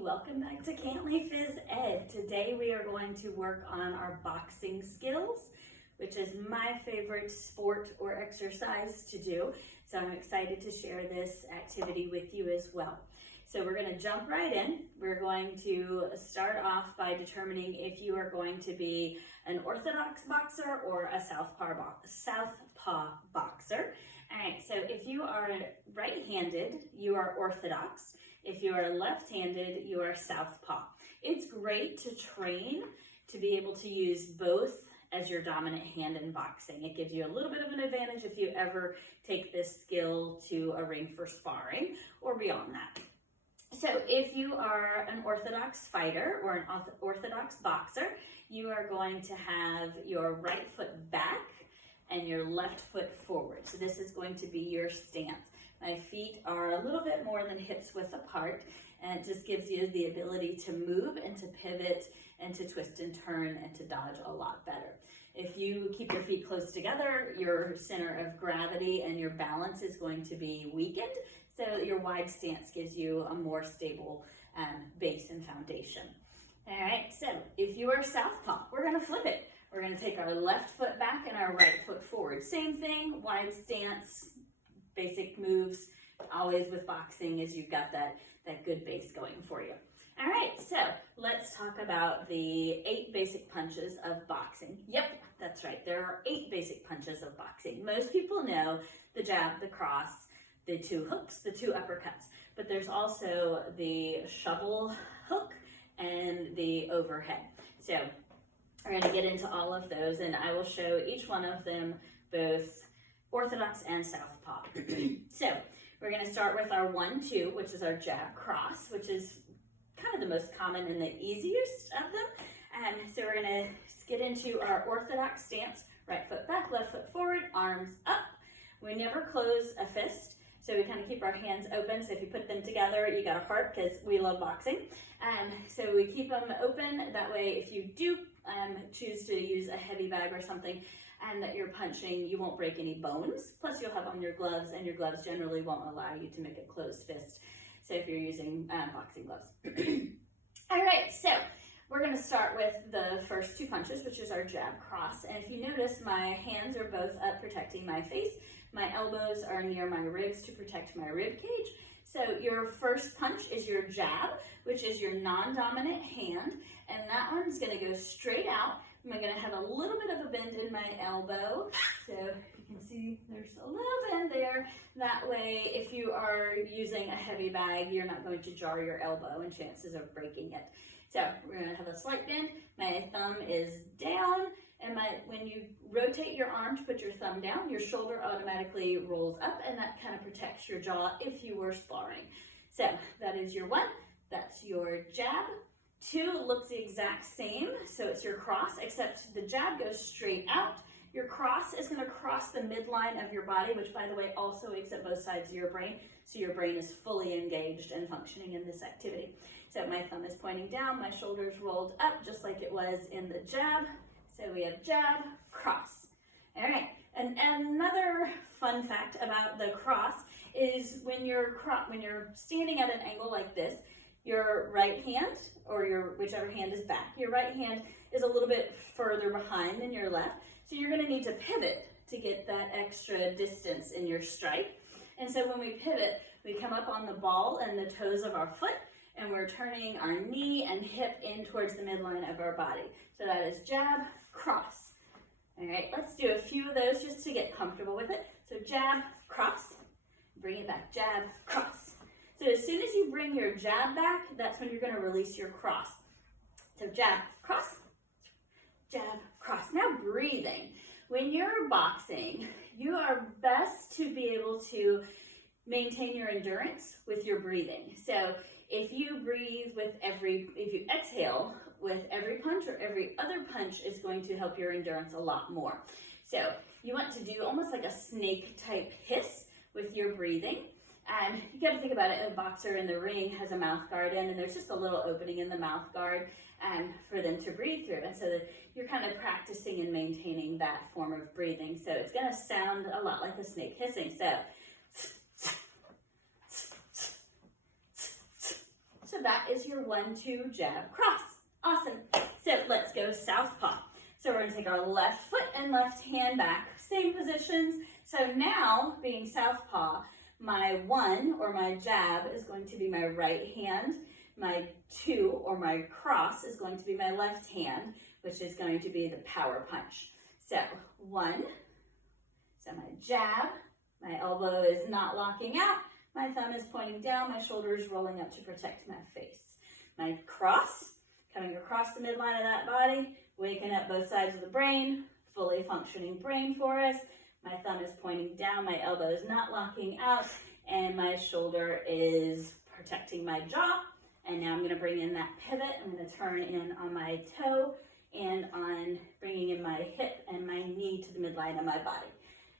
welcome back to Cantley Phys Ed. Today we are going to work on our boxing skills, which is my favorite sport or exercise to do. So I'm excited to share this activity with you as well. So we're going to jump right in. We're going to start off by determining if you are going to be an orthodox boxer or a southpaw boxer. All right, so if you are right-handed, you are orthodox. If you are left-handed, you are southpaw. It's great to train to be able to use both as your dominant hand in boxing. It gives you a little bit of an advantage if you ever take this skill to a ring for sparring or beyond that. So if you are an orthodox fighter or an orthodox boxer, you are going to have your right foot back and your left foot forward. So this is going to be your stance. My feet are a little bit more than hips width apart, and it just gives you the ability to move and to pivot and to twist and turn and to dodge a lot better. If you keep your feet close together, your center of gravity and your balance is going to be weakened, so your wide stance gives you a more stable base and foundation. All right, so if you are southpaw, we're gonna flip it. We're gonna take our left foot back and our right foot forward. Same thing, wide stance, basic moves. Always with boxing is you've got that good base going for you. All right, so let's talk about the 8 basic punches of boxing. Yep, that's right, there are 8 basic punches of boxing. Most people know the jab, the cross, the 2 hooks, the 2 uppercuts, but there's also the shovel hook and the overhead. So we're gonna get into all of those, and I will show each one of them, both orthodox and southpaw. So we're gonna start with our 1-2, which is our jab cross, which is kind of the most common and the easiest of them. And so we're gonna get into our orthodox stance, right foot back, left foot forward, arms up. We never close a fist, so we kind of keep our hands open. So if you put them together, you got a heart, because we love boxing. So we keep them open. That way, if you do choose to use a heavy bag or something and that you're punching, you won't break any bones. Plus you'll have on your gloves, and your gloves generally won't allow you to make a closed fist. So if you're using boxing gloves. All right, so we're gonna start with the first 2 punches, which is our jab cross. And if you notice, my hands are both up protecting my face. My elbows are near my ribs to protect my rib cage. So your first punch is your jab, which is your non-dominant hand, and that one's gonna go straight out. I'm gonna have a little bit of a bend in my elbow. So you can see there's a little bend there. That way, if you are using a heavy bag, you're not going to jar your elbow and chances of breaking it. So we're gonna have a slight bend. My thumb is down, and when you rotate your arm to put your thumb down, your shoulder automatically rolls up, and that kind of protects your jaw if you were sparring. So that is your 1, that's your jab. 2 looks the exact same, so it's your cross, except the jab goes straight out. Your cross is gonna cross the midline of your body, which by the way also aches at both sides of your brain, so your brain is fully engaged and functioning in this activity. So my thumb is pointing down, my shoulders rolled up, just like it was in the jab. So we have jab, cross. All right, and another fun fact about the cross is when you're standing at an angle like this, your right hand, or your whichever hand is back, your right hand is a little bit further behind than your left. So you're gonna need to pivot to get that extra distance in your strike. And so when we pivot, we come up on the ball and the toes of our foot, and we're turning our knee and hip in towards the midline of our body. So that is jab, cross. All right, let's do a few of those just to get comfortable with it. So jab, cross, bring it back, jab, cross. So as soon as you bring your jab back, that's when you're gonna release your cross. So jab, cross, jab, cross. Now breathing. When you're boxing, you are best to be able to maintain your endurance with your breathing. So if you breathe if you exhale with every punch, or every other punch is going to help your endurance a lot more. So you want to do almost like a snake type hiss with your breathing. And you got to think about it, a boxer in the ring has a mouth guard in, and there's just a little opening in the mouth guard for them to breathe through. And so that you're kind of practicing and maintaining that form of breathing. So it's going to sound a lot like a snake hissing. So So that is your 1-2 jab cross. Awesome. So let's go southpaw. So we're going to take our left foot and left hand back, same positions. So now, being southpaw, my 1 or my jab is going to be my right hand. My 2 or my cross is going to be my left hand, which is going to be the power punch. So 1, so my jab, my elbow is not locking out, my thumb is pointing down, my shoulder is rolling up to protect my face. My cross, coming across the midline of that body, waking up both sides of the brain, fully functioning brain for us. My thumb is pointing down, my elbow is not locking out, and my shoulder is protecting my jaw. And now I'm going to bring in that pivot. I'm going to turn in on my toe and on bringing in my hip and my knee to the midline of my body.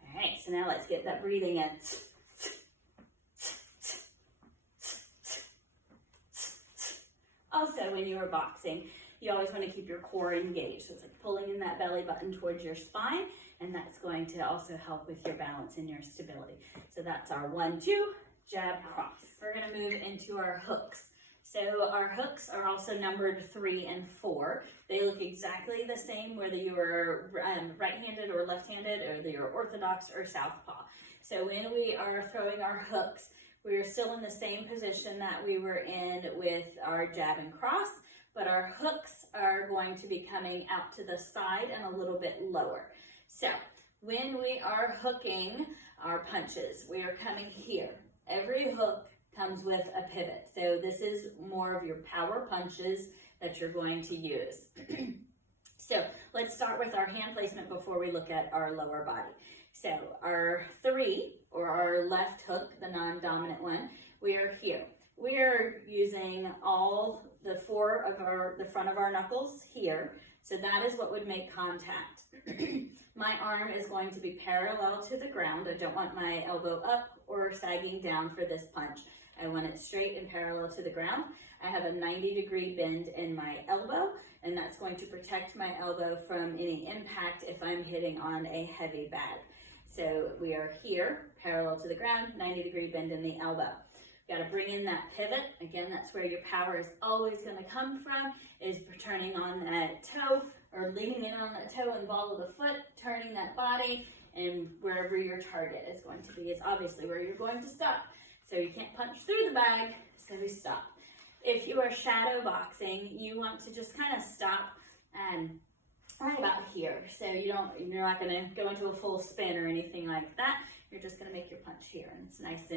All right, so now let's get that breathing in. Also, when you are boxing, you always want to keep your core engaged. So it's like pulling in that belly button towards your spine, and that's going to also help with your balance and your stability. So that's our 1-2 jab cross. We're going to move into our hooks. So our hooks are also numbered 3 and 4. They look exactly the same whether you are right-handed or left-handed, or whether you're orthodox or southpaw. So when we are throwing our hooks, we are still in the same position that we were in with our jab and cross, but our hooks are going to be coming out to the side and a little bit lower. So when we are hooking our punches, we are coming here. Every hook comes with a pivot. So this is more of your power punches that you're going to use. So let's start with our hand placement before we look at our lower body. So our 3, or our left hook, the non-dominant one, we are here. We are using all the 4 of the front of our knuckles here. So that is what would make contact. My arm is going to be parallel to the ground. I don't want my elbow up or sagging down for this punch. I want it straight and parallel to the ground. I have a 90-degree bend in my elbow, and that's going to protect my elbow from any impact if I'm hitting on a heavy bag. So we are here, parallel to the ground, 90-degree bend in the elbow. Got to bring in that pivot. Again, that's where your power is always going to come from, is turning on that toe, or leaning in on that toe and ball of the foot, turning that body, and wherever your target is going to be is obviously where you're going to stop. So you can't punch through the bag, so we stop. If you are shadow boxing, you want to just kind of stop right about here. So you're not going to go into a full spin or anything like that. You're just going to make your punch here, and it's nice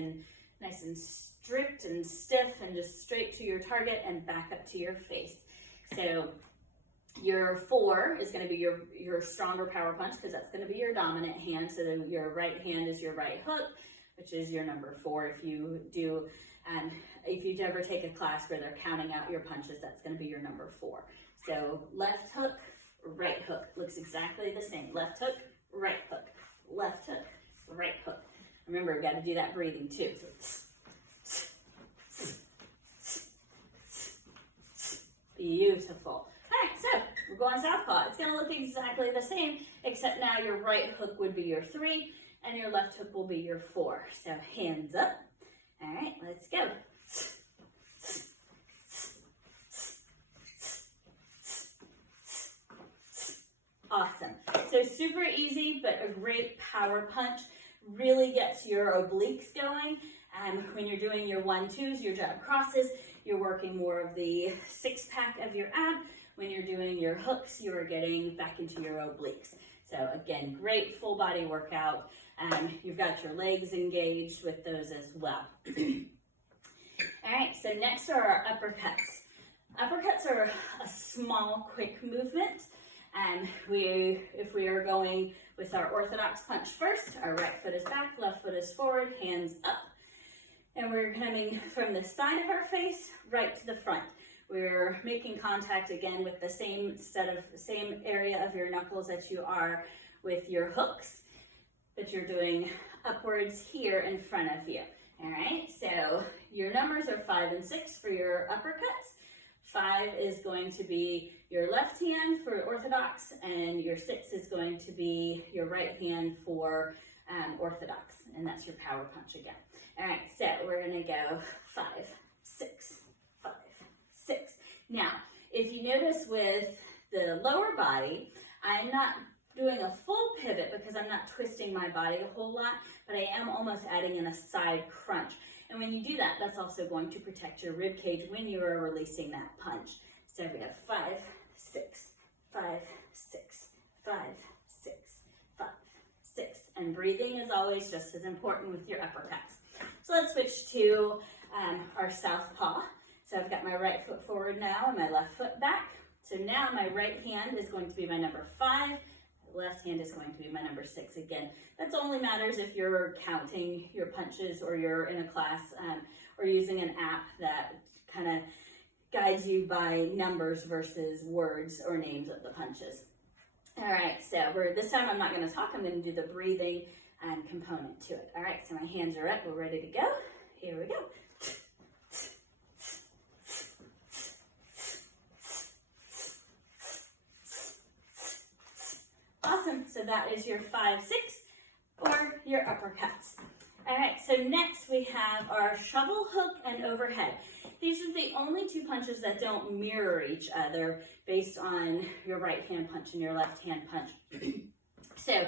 and strict and stiff and just straight to your target and back up to your face. So your 4 is going to be your stronger power punch, because that's going to be your dominant hand. So then your right hand is your right hook, which is your number 4. If you do, if you ever take a class where they're counting out your punches, that's going to be your number 4. So left hook, right hook, looks exactly the same. Left hook, right hook, left hook, right hook. Remember, we've got to do that breathing too. So beautiful. All right, so we're going southpaw. It's going to look exactly the same, except now your right hook would be your 3, and your left hook will be your 4. So hands up. All right, let's go. Awesome. So super easy, but a great power punch. Really gets your obliques going. When you're doing your 1-2s, your jab crosses, you're working more of the 6-pack of your ab. When you're doing your hooks, you're getting back into your obliques. So again, great full body workout. You've got your legs engaged with those as well. All right, so next are our uppercuts. Uppercuts are a small, quick movement. If we are going with our orthodox punch first, our right foot is back, left foot is forward, hands up. And we're coming from the side of our face right to the front. We're making contact again with the same area of your knuckles that you are with your hooks, but you're doing upwards here in front of you. All right, so your numbers are 5 and 6 for your uppercuts. 5 is going to be your left hand for orthodox, and your 6 is going to be your right hand for orthodox, and that's your power punch again. All right, so we're gonna go 5, 6, 5, Now, if you notice with the lower body, I'm not doing a full pivot because I'm not twisting my body a whole lot, but I am almost adding in a side crunch. And when you do that, that's also going to protect your rib cage when you are releasing that punch. So we have 5, 6, 5, 6, 5, 6, 5, 6. And breathing is always just as important with your uppercuts. So let's switch to our southpaw. So I've got my right foot forward now and my left foot back. So now my right hand is going to be my number 5. My left hand is going to be my number 6 again. That only matters if you're counting your punches or you're in a class or using an app that kind of guides you by numbers versus words or names of the punches. All right, so this time I'm not going to talk. I'm going to do the breathing component to it. All right, so my hands are up. We're ready to go. Here we go. Awesome. So that is your 5, 6 or your uppercuts. All right, so next we have our shovel hook and overhead. These are the only two punches that don't mirror each other based on your right hand punch and your left hand punch. So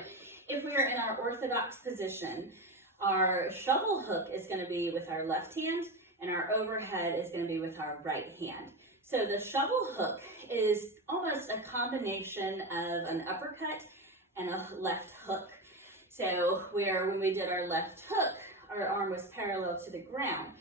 if we are in our orthodox position, our shovel hook is going to be with our left hand and our overhead is going to be with our right hand. So the shovel hook is almost a combination of an uppercut and a left hook. So when we did our left hook, our arm was parallel to the ground.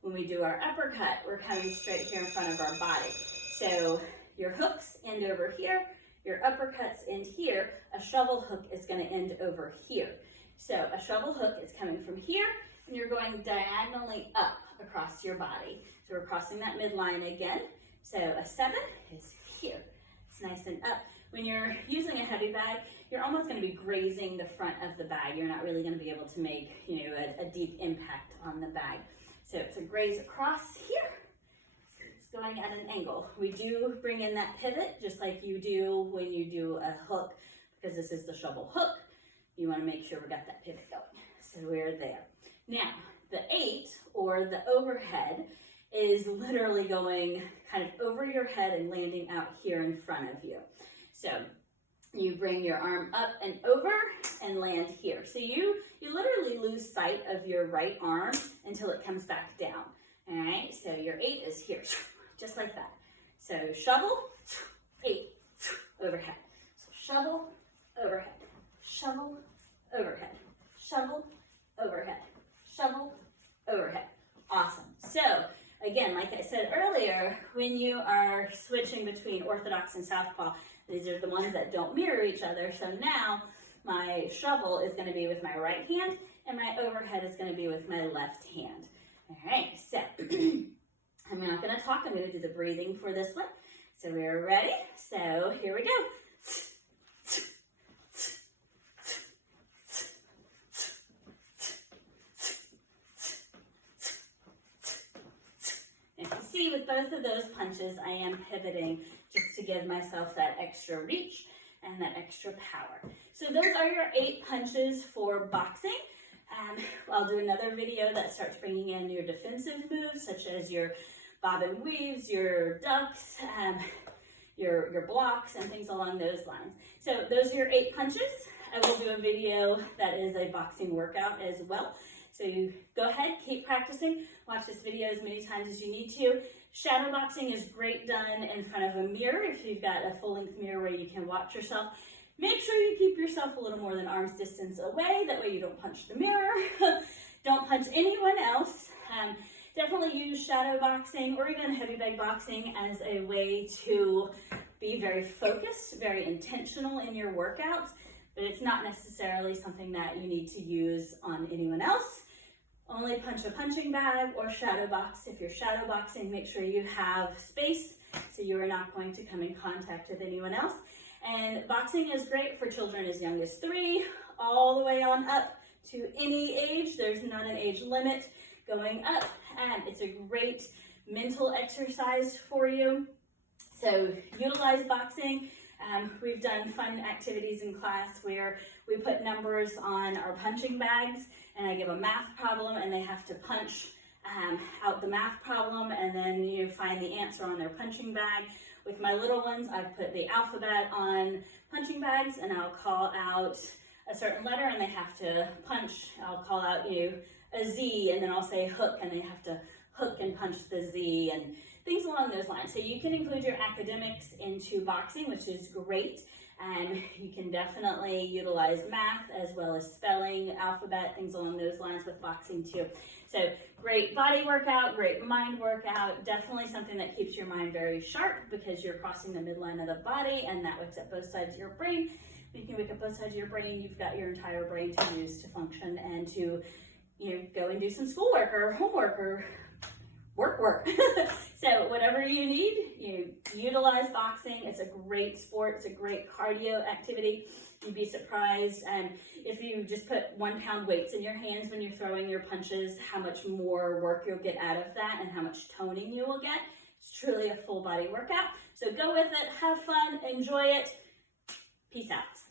When we do our uppercut, we're coming straight here in front of our body. So your hooks end over here, your uppercuts end here, a shovel hook is going to end over here. So a shovel hook is coming from here, and you're going diagonally up across your body. So we're crossing that midline again. So a 7 is here. It's nice and up. When you're using a heavy bag, you're almost going to be grazing the front of the bag. You're not really going to be able to make, a deep impact on the bag. So it's a graze across here. So it's going at an angle. We do bring in that pivot just like you do when you do a hook, because this is the shovel hook. You want to make sure we got that pivot going. So we're there. Now, the 8 or the overhead is literally going kind of over your head and landing out here in front of you. So you bring your arm up and over and land here. So you literally lose sight of your right arm until it comes back down. All right, so your 8 is here, just like that. So shovel, 8, overhead. So shovel, overhead, shovel, overhead, shovel, overhead, shovel, overhead. Awesome. So again, like I said earlier, when you are switching between orthodox and southpaw, these are the ones that don't mirror each other. So now my shovel is going to be with my right hand and my overhead is going to be with my left hand. All right, so I'm not going to talk. I'm going to do the breathing for this one. So we're ready. So here we go. If you see with both of those punches, I am pivoting just to give myself that extra reach and that extra power. So those are your 8 punches for boxing. I'll do another video that starts bringing in your defensive moves, such as your bob and weaves, your ducks, your blocks, and things along those lines. So those are your 8 punches. I will do a video that is a boxing workout as well. So you go ahead, keep practicing, watch this video as many times as you need to. Shadow boxing is great done in front of a mirror. If you've got a full-length mirror where you can watch yourself, make sure you keep yourself a little more than arm's distance away. That way you don't punch the mirror. Don't punch anyone else. Definitely use shadow boxing or even heavy bag boxing as a way to be very focused, very intentional in your workouts, but it's not necessarily something that you need to use on anyone else. Only punch a punching bag or shadow box. If you're shadow boxing, make sure you have space so you are not going to come in contact with anyone else. And boxing is great for children as young as 3, all the way on up to any age. There's not an age limit going up. And it's a great mental exercise for you. So utilize boxing. We've done fun activities in class where we put numbers on our punching bags and I give a math problem and they have to punch out the math problem, and then you find the answer on their punching bag. With my little ones, I've put the alphabet on punching bags, and I'll call out a certain letter and they have to punch. I'll call out, a Z, and then I'll say hook, and they have to hook and punch the Z, and things along those lines. So you can include your academics into boxing, which is great. And you can definitely utilize math as well as spelling, alphabet, things along those lines with boxing too. So great body workout, great mind workout, definitely something that keeps your mind very sharp because you're crossing the midline of the body, and that wakes up both sides of your brain. When you can wake up both sides of your brain, you've got your entire brain to use to function and to go and do some schoolwork or homework or work. So whatever you need, you utilize boxing. It's a great sport. It's a great cardio activity. You'd be surprised if you just put 1 pound weights in your hands when you're throwing your punches, how much more work you'll get out of that and how much toning you will get. It's truly a full body workout. So go with it, have fun, enjoy it. Peace out.